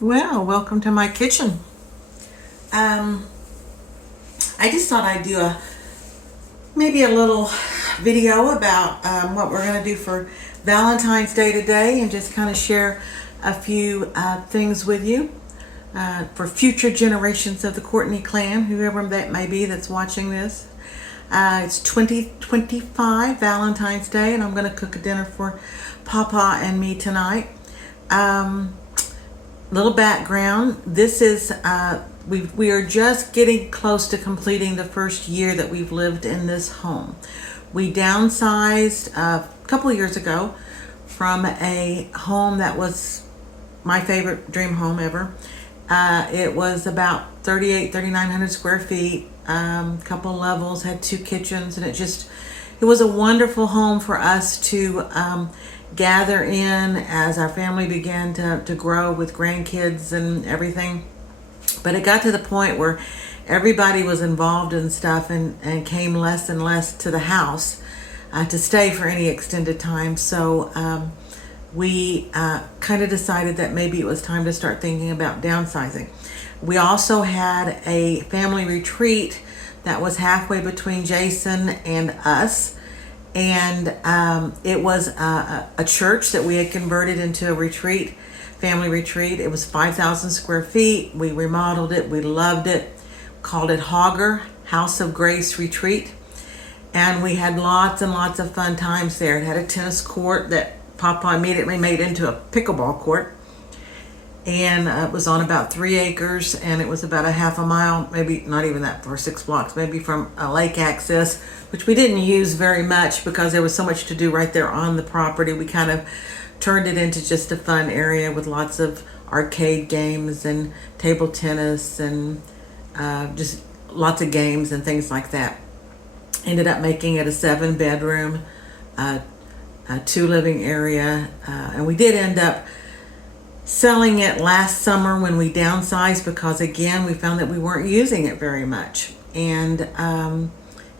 Well, welcome to my kitchen. Um, I just thought I'd do maybe a little video about what we're going to do for Valentine's Day today, and just kind of share a few things with you for future generations of the Courtney clan, whoever that may be that's watching this. It's 2025 Valentine's Day, and I'm going to cook a dinner for Papa and me tonight. Um, Little background. This is we are just getting close to completing the first year that we've lived in this home. We downsized a couple of years ago from a home that was my favorite dream home ever. It was about 3,900 square feet, couple levels, had two kitchens, and it was a wonderful home for us to gather in as our family began to grow with grandkids and everything. But it got to the point where everybody was involved in stuff, and came less and less to the house to stay for any extended time. So we kind of decided that maybe it was time to start thinking about downsizing. We also had a family retreat that was halfway between Jason and us. And it was a church that we had converted into a retreat, family retreat. It was 5,000 square feet. We remodeled it. We loved it. Called it Hogger, House of Grace Retreat. And we had lots and lots of fun times there. It had a tennis court that Papa immediately made into a pickleball court. And it was on about 3 acres, and it was about a half a mile, maybe not even that, for 6 blocks, maybe from a lake access, which we didn't use very much because there was so much to do right there on the property. We kind of turned it into just a fun area with lots of arcade games and table tennis and just lots of games and things like that. Ended up making it a 7 bedroom, 2 living area, and we did end up selling it last summer when we downsized, because again we found that we weren't using it very much, and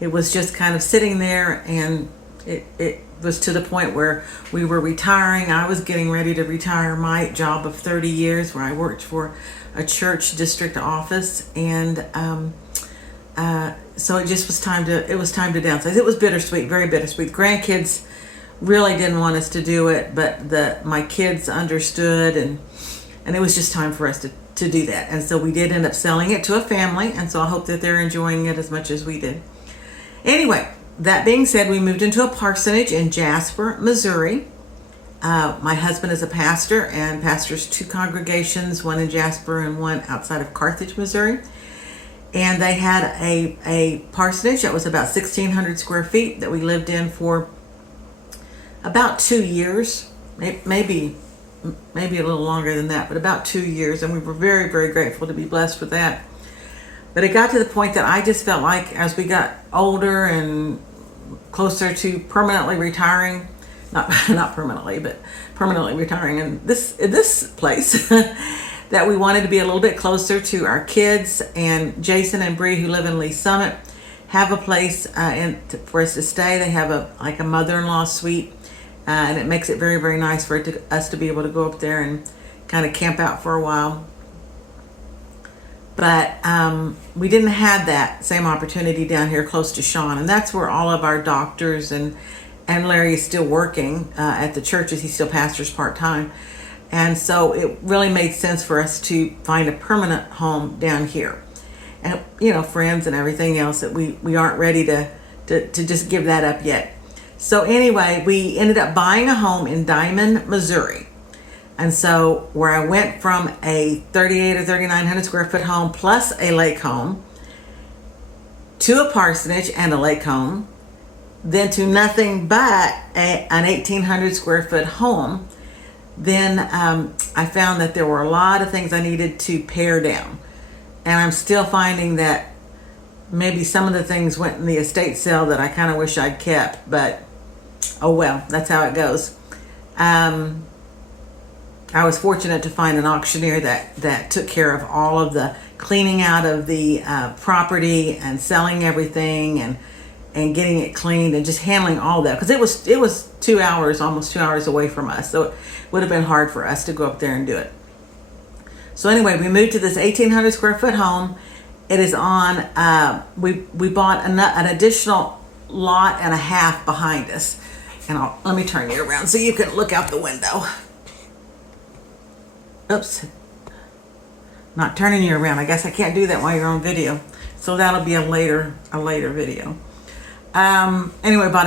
it was just kind of sitting there, and it was to the point where we were retiring. I was getting ready to retire my job of 30 years where I worked for a church district office, and so it just was time to downsize. It was bittersweet, very bittersweet. Grandkids really didn't want us to do it, but my kids understood, and it was just time for us to do that. And so we did end up selling it to a family, and so I hope that they're enjoying it as much as we did. Anyway, that being said, we moved into a parsonage in Jasper, Missouri. My husband is a pastor and pastors 2 congregations, one in Jasper and one outside of Carthage, Missouri. And they had a parsonage that was about 1,600 square feet that we lived in for about 2 years, maybe a little longer than that, but about 2 years. And we were very, very grateful to be blessed with that. But it got to the point that I just felt like as we got older and closer to permanently retiring, not permanently, but permanently retiring in this place, that we wanted to be a little bit closer to our kids. And Jason and Bree, who live in Lee Summit, have a place for us to stay. They have a mother-in-law suite. And it makes it very, very nice for us to be able to go up there and kind of camp out for a while. But we didn't have that same opportunity down here close to Sean, and that's where all of our doctors and Larry is still working at the churches. He still pastors part-time. And so it really made sense for us to find a permanent home down here. And, friends and everything else, that we aren't ready to just give that up yet. So anyway, we ended up buying a home in Diamond, Missouri. And so where I went from a 38 or 3,900 square foot home plus a lake home to a parsonage and a lake home, then to nothing but an 1,800 square foot home, then I found that there were a lot of things I needed to pare down. And I'm still finding that maybe some of the things went in the estate sale that I kind of wish I'd kept, but oh well, that's how it goes. I was fortunate to find an auctioneer that took care of all of the cleaning out of the property and selling everything and getting it cleaned and just handling all that, because it was 2 hours, almost 2 hours away from us, so it would have been hard for us to go up there and do it. So anyway, we moved to this 1,800 square foot home. It is on, we bought an additional lot and a half behind us. And let me turn you around so you can look out the window. Oops. Not turning you around. I guess I can't do that while you're on video. So that'll be a later video. Anyway, bought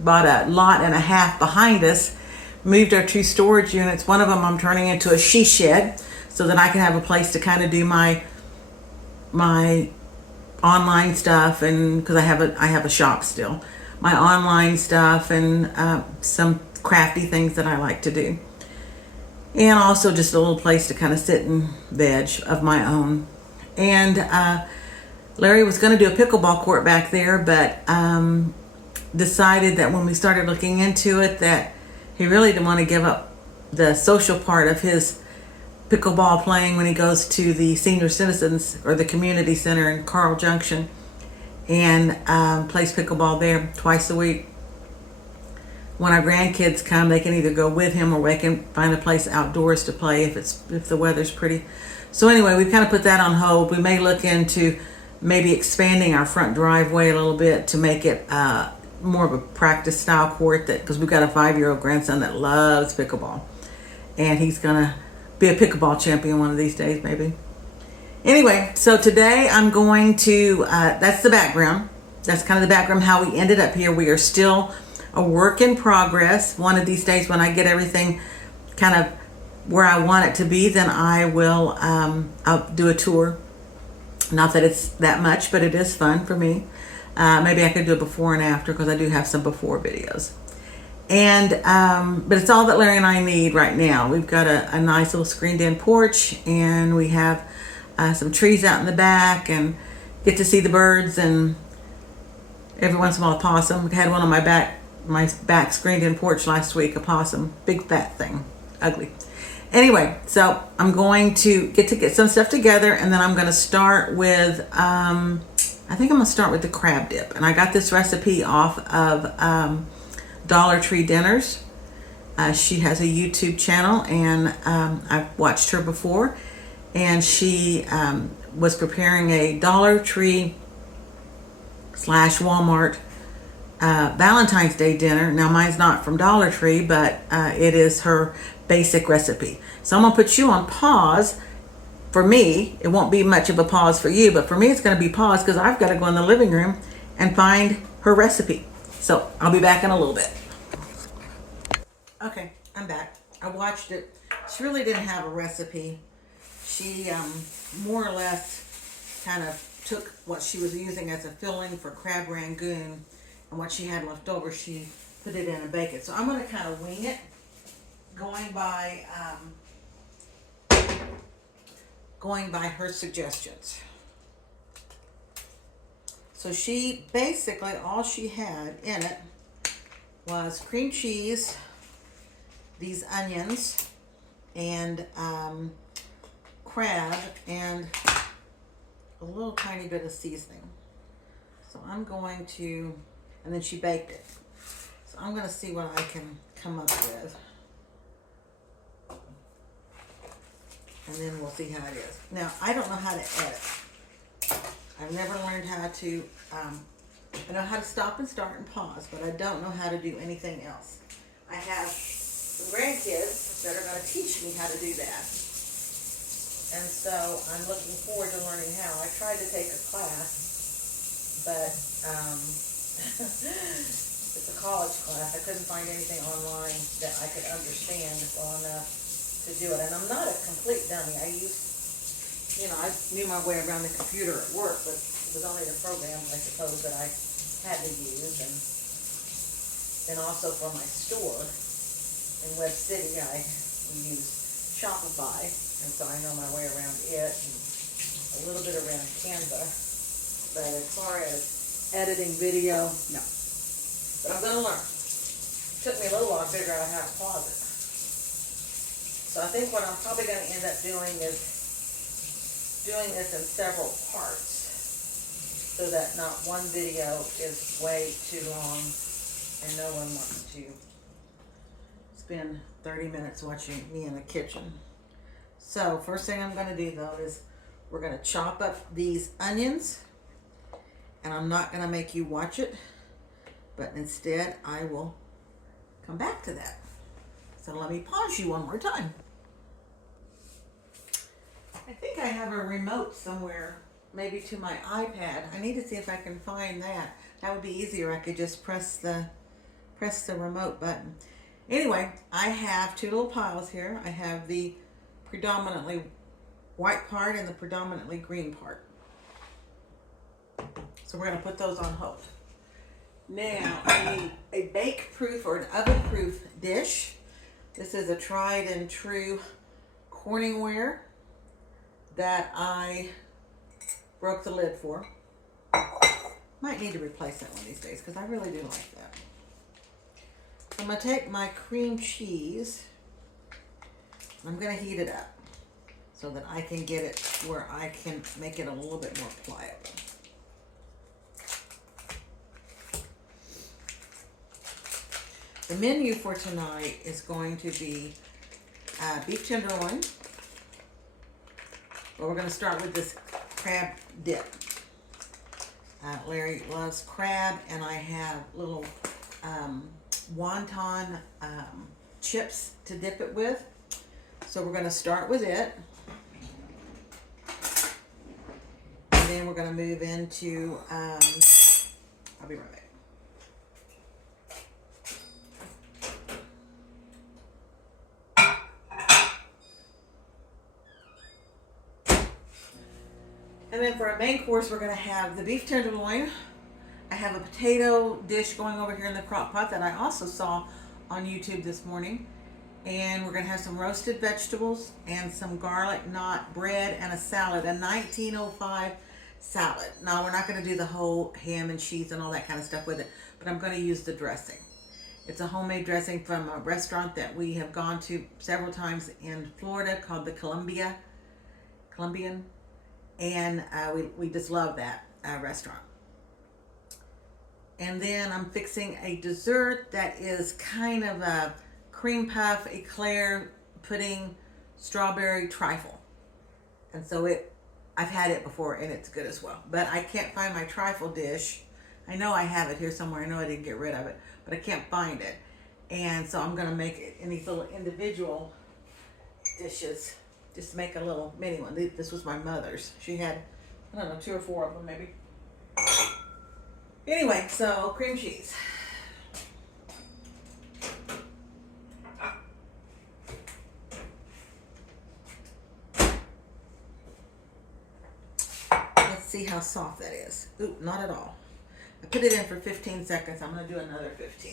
bought a lot and a half behind us, moved our 2 storage units. One of them I'm turning into a she shed so that I can have a place to kind of do my online stuff, and because I have a shop still, my online stuff and some crafty things that I like to do. And also just a little place to kind of sit and veg of my own. And Larry was going to do a pickleball court back there, but decided that when we started looking into it that he really didn't want to give up the social part of his pickleball playing when he goes to the senior citizens or the community center in Carl Junction and plays pickleball there twice a week. When our grandkids come, they can either go with him or we can find a place outdoors to play if the weather's pretty. So anyway, we've kind of put that on hold. We may look into maybe expanding our front driveway a little bit to make it more of a practice style court, because we've got a 5-year-old grandson that loves pickleball, and he's gonna be a pickleball champion one of these days maybe. Anyway, so today I'm going to that's the background. That's kind of the background how we ended up here. We are still a work in progress. One of these days when I get everything kind of where I want it to be, then I will I'll do a tour. Not that it's that much, but it is fun for me. Maybe I could do a before and after, because I do have some before videos. And but it's all that Larry and I need right now. We've got a nice little screened in porch, and we have some trees out in the back, and get to see the birds, and every once in a while a possum. I had one on my back screened in porch last week, a possum, big fat thing, ugly. Anyway, so I'm going to get some stuff together, and then I'm going to start with I think I'm going to start with the crab dip. And I got this recipe off of Dollar Tree Dinners. She has a YouTube channel, and I've watched her before, and she was preparing a Dollar Tree / Walmart Valentine's Day dinner. Now mine's not from Dollar Tree, but it is her basic recipe. So I'm gonna put you on pause. For me, it won't be much of a pause for you, but for me it's gonna be pause because I've got to go in the living room and find her recipe. So I'll be back in a little bit. Okay, I'm back. I watched it. She really didn't have a recipe. She more or less kind of took what she was using as a filling for crab rangoon, and what she had left over, she put it in and bake it. So I'm going to kind of wing it, going by her suggestions. So she basically, all she had in it was cream cheese, these onions, and crab, and a little tiny bit of seasoning. So I'm going to, and then she baked it. So I'm going to see what I can come up with. And then we'll see how it is. Now, I don't know how to edit. I've never learned how to, I know how to stop and start and pause, but I don't know how to do anything else. I have some grandkids that are going to teach me how to do that. And so I'm looking forward to learning how. I tried to take a class, but it's a college class. I couldn't find anything online that I could understand well enough to do it. And I'm not a complete dummy. I knew my way around the computer at work, but it was only the programs, I suppose, that I had to use. And then also for my store in Web City, I use Shopify, and so I know my way around it, and a little bit around Canva. But as far as editing video, no. But I'm going to learn. It took me a little while to figure out how to pause it. So I think what I'm probably going to end up doing is doing this in several parts, so that not one video is way too long and no one wants to spend 30 minutes watching me in the kitchen. So first thing I'm going to do though is we're going to chop up these onions, and I'm not going to make you watch it, but instead I will come back to that. So let me pause you one more time. I think I have a remote somewhere, maybe to my iPad. I need to see if I can find that. That would be easier. I could just press the remote button. Anyway, I have two little piles here. I have the predominantly white part and the predominantly green part. So we're going to put those on hold. Now, I need a bake-proof or an oven-proof dish. This is a tried and true Corningware that I broke the lid for. Might need to replace that one these days because I really do like that. I'm going to take my cream cheese. I'm going to heat it up so that I can get it where I can make it a little bit more pliable. The menu for tonight is going to be beef tenderloin. But we're going to start with this crab dip. Larry loves crab, and I have little wonton chips to dip it with. So we're going to start with it. And then we're going to move into, I'll be right back. And then for our main course, we're going to have the beef tenderloin. I have a potato dish going over here in the crock pot that I also saw on YouTube this morning. And we're going to have some roasted vegetables and some garlic knot bread and a salad, a 1905 salad. Now, we're not going to do the whole ham and cheese and all that kind of stuff with it, but I'm going to use the dressing. It's a homemade dressing from a restaurant that we have gone to several times in Florida called the Colombian. And we just love that restaurant. And then I'm fixing a dessert that is kind of a cream puff, eclair, pudding, strawberry trifle. And so I've had it before and it's good as well. But I can't find my trifle dish. I know I have it here somewhere. I know I didn't get rid of it, but I can't find it. And so I'm going to make it in these little individual dishes. Just make a little mini one. This was my mother's. She had, I don't know, 2 or 4 of them maybe. Anyway, so cream cheese. Let's see how soft that is. Ooh, not at all. I put it in for 15 seconds. I'm going to do another 15.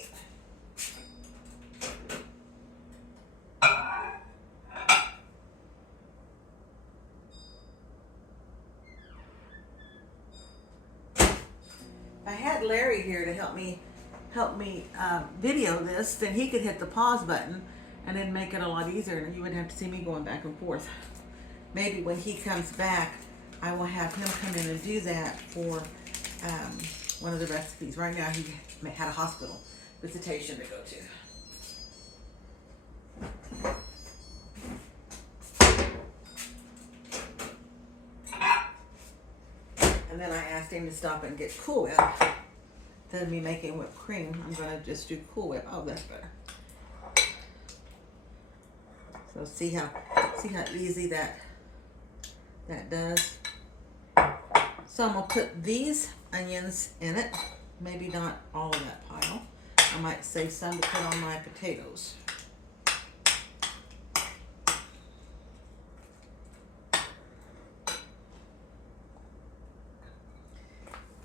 If I had Larry here to help me video this, then he could hit the pause button and then make it a lot easier, and you wouldn't have to see me going back and forth. Maybe when he comes back, I will have him come in and do that for one of the recipes. Right now, he had a hospital visitation to go to. And then I asked him to stop and get Cool Whip. Instead of me making whipped cream, I'm going to just do Cool Whip. Oh, that's better. So see how easy that does. So I'm going to put these onions in it. Maybe not all of that pile. I might save some to put on my potatoes.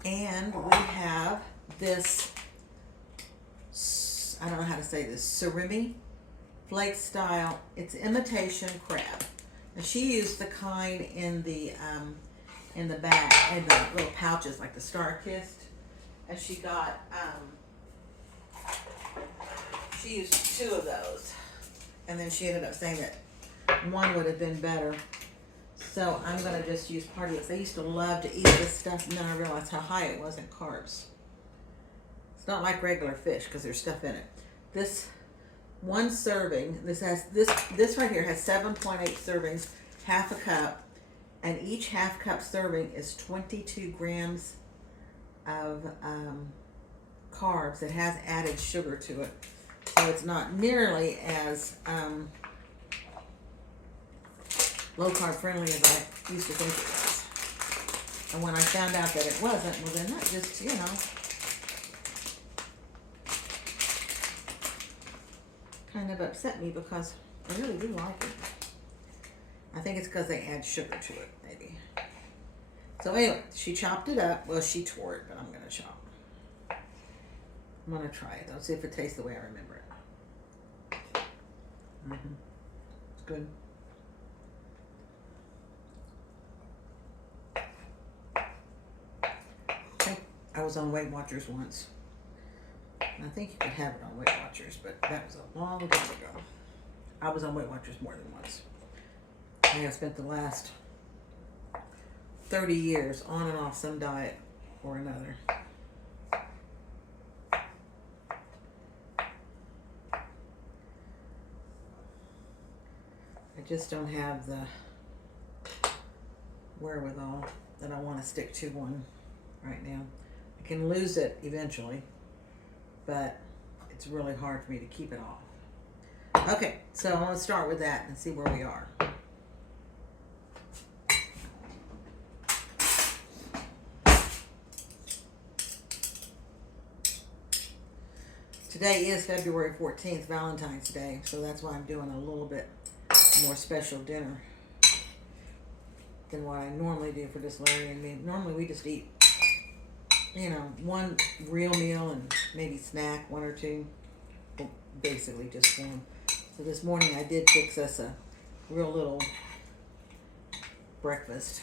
And we have this, I don't know how to say this, surimi flake style. It's imitation crab. And she used the kind in the bag, in the little pouches like the Star Kissed. And she got, she used 2 of those. And then she ended up saying that one would have been better. So I'm going to just use part of this. I used to love to eat this stuff, and then I realized how high it was in carbs. It's not like regular fish because there's stuff in it. This one serving. This right here has 7.8 servings, half a cup, and each half cup serving is 22 grams of carbs. It has added sugar to it, so it's not nearly as low carb friendly as I used to think it was. And when I found out that it wasn't, well then that just, kind of upset me because I really do like it. I think it's because they add sugar to it, maybe. So anyway, she chopped it up. Well, she tore it, but I'm going to chop. I'm going to try it, though. See if it tastes the way I remember it. It's good. I was on Weight Watchers once. I think you can have it on Weight Watchers, but that was a long time ago. I was on Weight Watchers more than once. I have spent the last 30 years on and off some diet or another. I just don't have the wherewithal that I want to stick to one right now. I can lose it eventually, but it's really hard for me to keep it off. Okay, so I'm going to start with that and see where we are. Today is February 14th, Valentine's Day, so that's why I'm doing a little bit more special dinner than what I normally do for just Larry and me. Normally we just eat, one real meal and maybe snack, one or two. Well, basically just one. So this morning I did fix us a real little breakfast.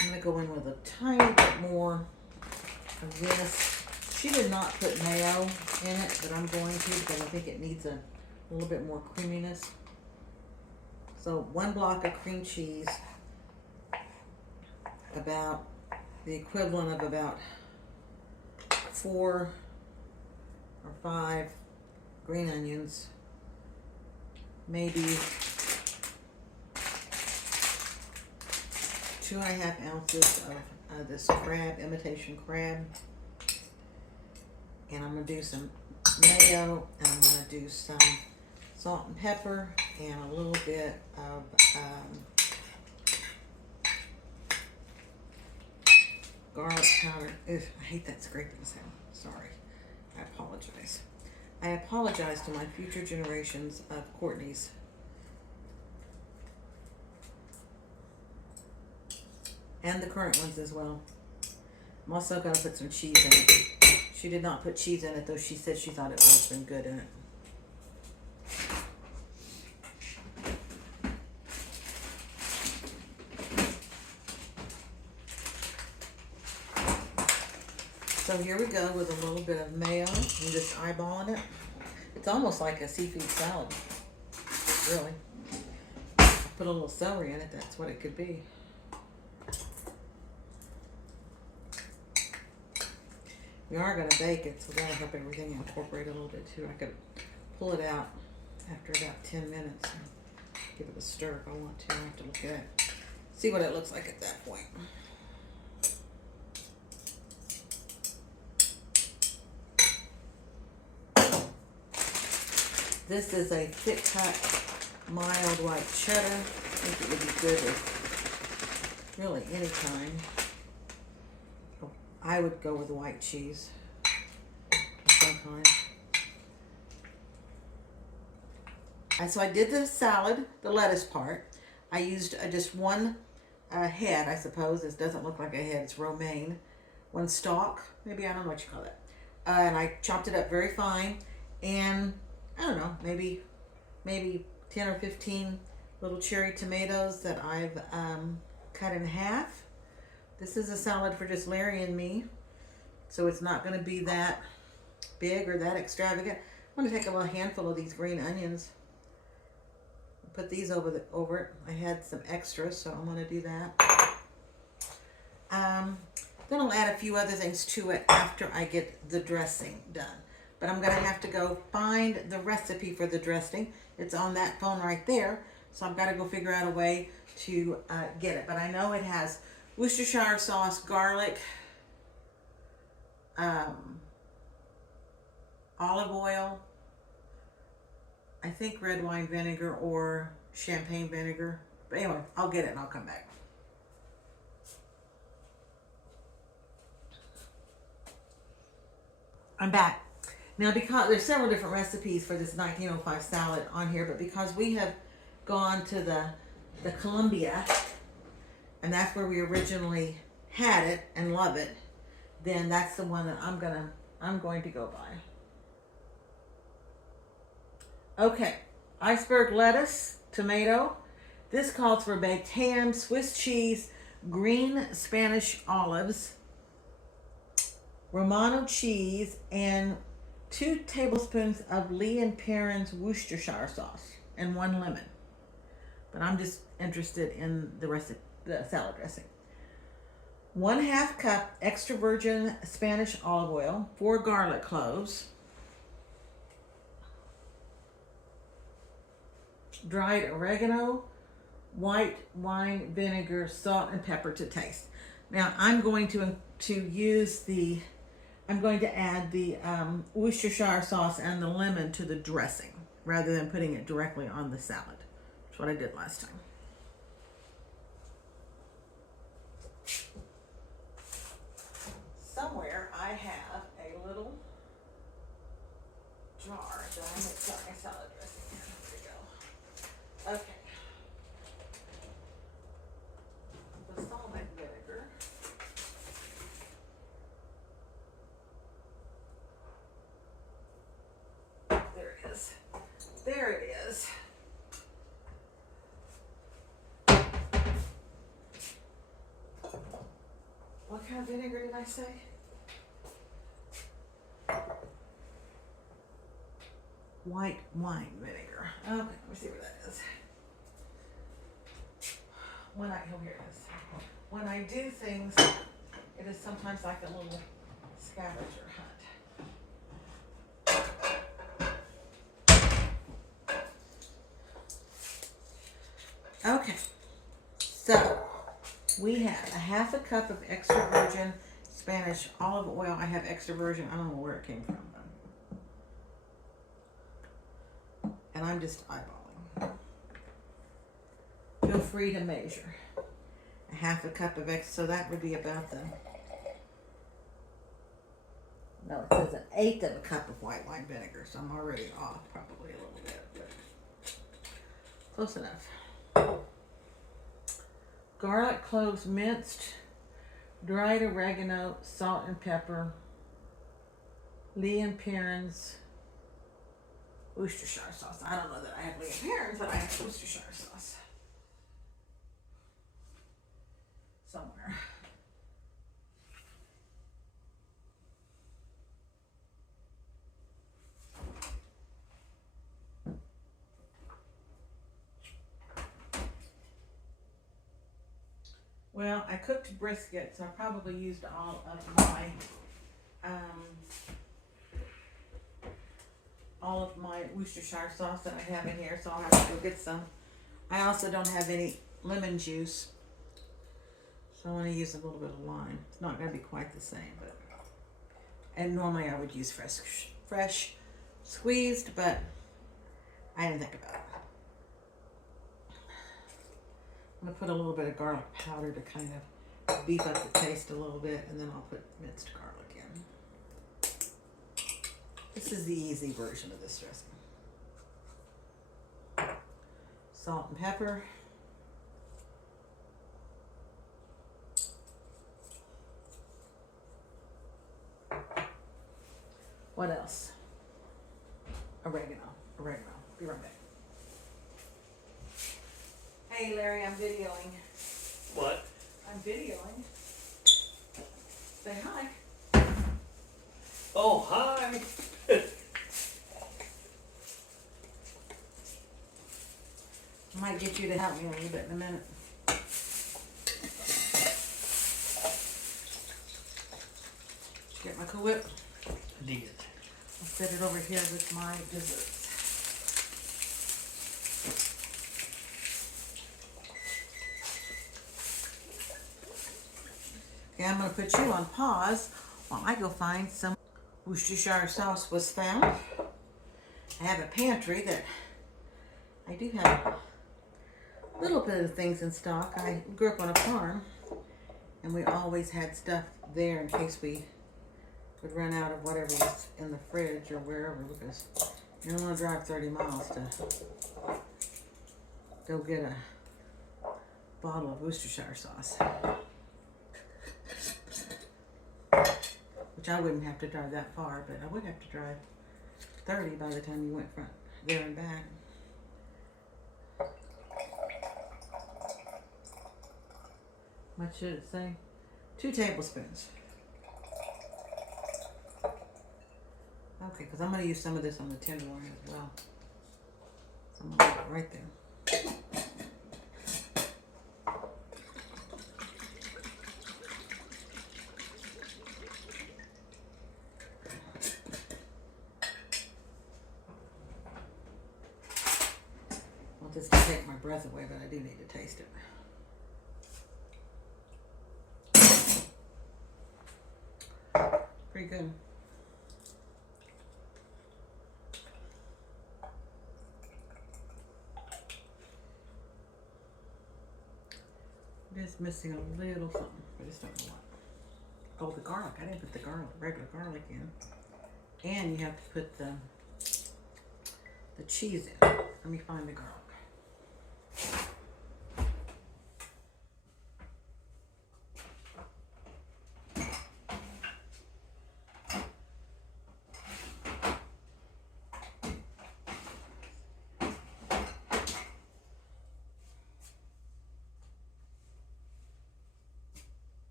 I'm going to go in with a tiny bit more of this. She did not put mayo in it, but I'm going to because I think it needs a little bit more creaminess. So 1 block of cream cheese, about the equivalent of about 4 or 5 green onions, maybe 2.5 ounces of this crab, imitation crab. And I'm going to do some mayo, and I'm going to do some salt and pepper, and a little bit of garlic powder. Ugh, I hate that scraping sound. Sorry. I apologize. I apologize to my future generations of Courtneys. And the current ones as well. I'm also going to put some cheese in it. She did not put cheese in it, though she said she thought it would have been good in it. So here we go with a little bit of mayo and just eyeballing it. It's almost like a seafood salad, really. Put a little celery in it, that's what it could be. We are going to bake it, so that'll help everything incorporate a little bit too. I could pull it out after about 10 minutes and give it a stir if I want to. I have to look at it, see what it looks like at that point. This is a thick cut, mild white cheddar. I think it would be good with really any kind. I would go with white cheese of some kind. And so I did the salad, the lettuce part. I used just one head, I suppose. This doesn't look like a head, it's romaine. 1 stalk, maybe, I don't know what you call it. And I chopped it up very fine. And I don't know, maybe 10 or 15 little cherry tomatoes that I've cut in half. This is a salad for just Larry and me, so it's not going to be that big or that extravagant. I'm going to take a little handful of these green onions and put these over it. I had some extras, so I'm going to do that. Then I'll add a few other things to it after I get the dressing done. But I'm going to have to go find the recipe for the dressing. It's on that phone right there. So I've got to go figure out a way to get it. But I know it has Worcestershire sauce, garlic, olive oil, I think red wine vinegar or champagne vinegar. But anyway, I'll get it and I'll come back. I'm back. Now, because there's several different recipes for this 1905 salad on here, but because we have gone to the Columbia, and that's where we originally had it and love it, then that's the one that I'm going to go by. Okay, iceberg lettuce, tomato. This calls for baked ham, Swiss cheese, green Spanish olives, Romano cheese, and 2 tablespoons of Lee & Perrins Worcestershire sauce, and 1 lemon. But I'm just interested in the rest of the salad dressing. 1/2 cup extra virgin Spanish olive oil, 4 garlic cloves, dried oregano, white wine vinegar, salt, and pepper to taste. Now I'm going to add the Worcestershire sauce and the lemon to the dressing rather than putting it directly on the salad. That's what I did last time. Somewhere I have a little jar that I mix up my salad dressing in. Here we go. Okay. Balsamic vinegar. There it is. There it is. What kind of vinegar did I say? White wine vinegar. Okay, let me see where that is. Here it is. When I do things, it is sometimes like a little scavenger hunt. Okay, so we have 1/2 cup of extra virgin Spanish olive oil. I have extra virgin. I don't know where it came from, though. And I'm just eyeballing. Feel free to measure. 1/2 cup of extra, so that would be about no, it says 1/8 cup of white wine vinegar, so I'm already off probably a little bit, but close enough. Garlic cloves minced, dried oregano, salt and pepper, Lee & Perrins Worcestershire sauce. I don't know that I have Lee & Perrins, but I have Worcestershire sauce somewhere. Well, I cooked brisket, so I probably used all of my Worcestershire sauce that I have in here, so I'll have to go get some. I also don't have any lemon juice, so I'm going to use a little bit of lime. It's not going to be quite the same, but and normally I would use fresh squeezed, but I didn't think about it. I'm going to put a little bit of garlic powder to kind of beef up the taste a little bit, and then I'll put minced garlic in. This is the easy version of this dressing. Salt and pepper. What else? Oregano. Be right back. Hey Larry, I'm videoing. What? I'm videoing. Say hi. Oh, hi. I might get you to help me a little bit in a minute. Cool Whip? I did. I'll set it over here with my desserts. Okay, I'm going to put you on pause while I go find some Worcestershire sauce was found. I have a pantry that I do have a little bit of things in stock. I grew up on a farm and we always had stuff there in case we would run out of whatever was in the fridge or wherever, because you don't want to drive 30 miles to go get a bottle of Worcestershire sauce. Which I wouldn't have to drive that far, but I would have to drive 30 by the time you went from there and back. What should it say? 2 tablespoons. Okay, because I'm going to use some of this on the tenderloin as well. So I'm going to put it right there. Well, this will take my breath away, but I do need to taste it. Pretty good. It is missing a little something. I just don't know what. Oh, the garlic. I didn't put the garlic, regular garlic in. And you have to put the cheese in. Let me find the garlic.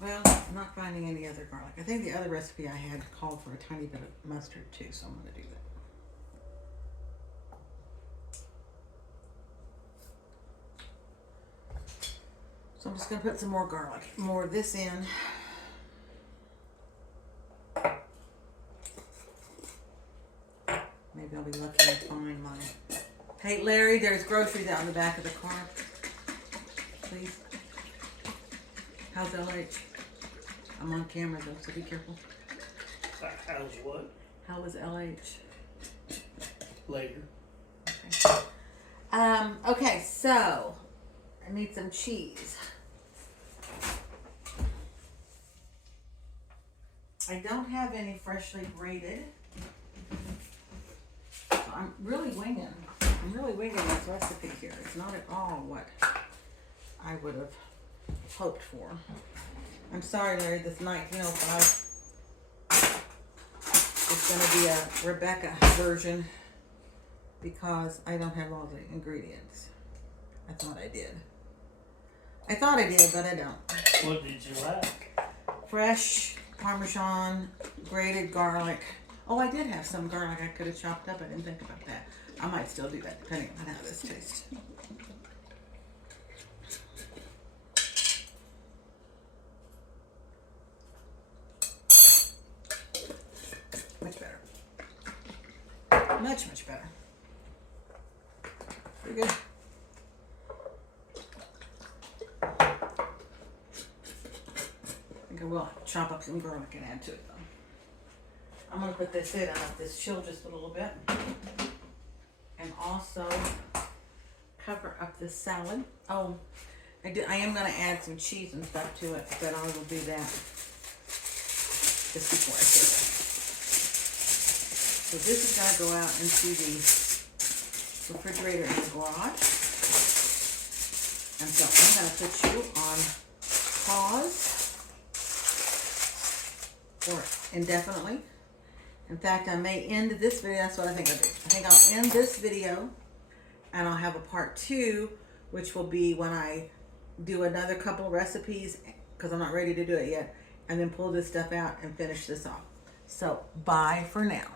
Well, I'm not finding any other garlic. I think the other recipe I had called for a tiny bit of mustard too, so I'm going to do that. So I'm just going to put some more garlic, more of this in. Maybe I'll be lucky to find my... Hey, Larry, there's groceries out in the back of the car. Please. How's LH? I'm on camera though, so be careful. How's what? How was LH? Later. Okay. Okay, so I need some cheese. I don't have any freshly grated. So I'm really winging this recipe here. It's not at all what I would have hoped for. I'm sorry, Larry, this 1905 is going to be a Rebecca version because I don't have all the ingredients. I thought I did. But I don't. What did you like? Fresh Parmesan, grated garlic. Oh, I did have some garlic I could have chopped up. I didn't think about that. I might still do that depending on how this tastes. Much better. Much, much better. Pretty good. I think I will chop up some garlic and add to it though. I'm going to put this in and let this chill just a little bit. And also cover up this salad. Oh, I am going to add some cheese and stuff to it, but I will do that just before I serve it. So this is going to go out into the refrigerator in the garage. And so I'm going to put you on pause for indefinitely. In fact, I may end this video. That's what I think I'll do. I think I'll end this video and I'll have a part 2, which will be when I do another couple recipes because I'm not ready to do it yet, and then pull this stuff out and finish this off. So bye for now.